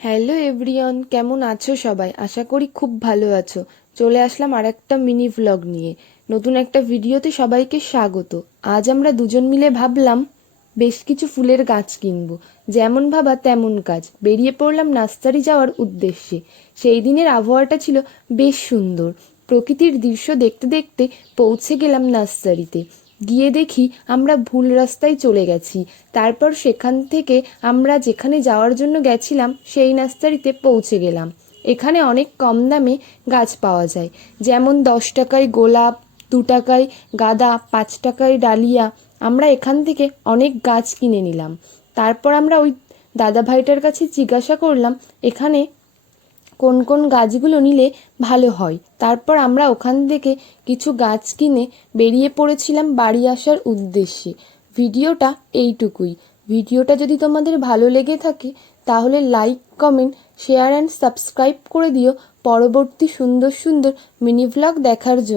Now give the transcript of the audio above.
Hello everyone, কেমন আছো সবাই? আশা করি খুব ভালো আছো। চলে আসলাম আর একটা মিনি ভ্লগ নিয়ে। নতুন একটা ভিডিওতে সবাইকে স্বাগত। আজ আমরা দুজন মিলে ভাবলাম বেশ কিছু ফুলের গাছ কিনবো। যেমন ভাবা তেমন কাজ, বেরিয়ে পড়লাম নার্সারি যাওয়ার উদ্দেশ্যে। সেই দিনের আবহাওয়াটা ছিল বেশ সুন্দর। প্রকৃতির দৃশ্য দেখতে দেখতে পৌঁছে গেলাম নার্সারিতে। গিয়ে দেখি আমরা ভুল রাস্তায় চলে গেছি। তারপর সেখান থেকে আমরা যেখানে যাওয়ার জন্য গেছিলাম সেই নার্সারিতে পৌঁছে গেলাম। এখানে অনেক কম দামে গাছ পাওয়া যায়, যেমন 10 টাকায় গোলাপ, 2 টাকায় গাঁদা, 5 টাকায় ডালিয়া। আমরা এখান থেকে অনেক গাছ কিনে নিলাম। তারপর আমরা ওই দাদা ভাইটার কাছে জিজ্ঞাসা করলাম এখানে কোন কোন গাছগুলো নিলে ভালো হয়। তারপর আমরা ওখান থেকে কিছু গাছ কিনে বেরিয়ে পড়েছিলাম বাড়ি আসার উদ্দেশ্যে। ভিডিওটা এইটুকুই। ভিডিওটা যদি তোমাদের ভালো লেগে থাকে তাহলে like, comment, share and subscribe করে দিও পরবর্তী সুন্দর সুন্দর মিনি ভ্লগ দেখার জন্য।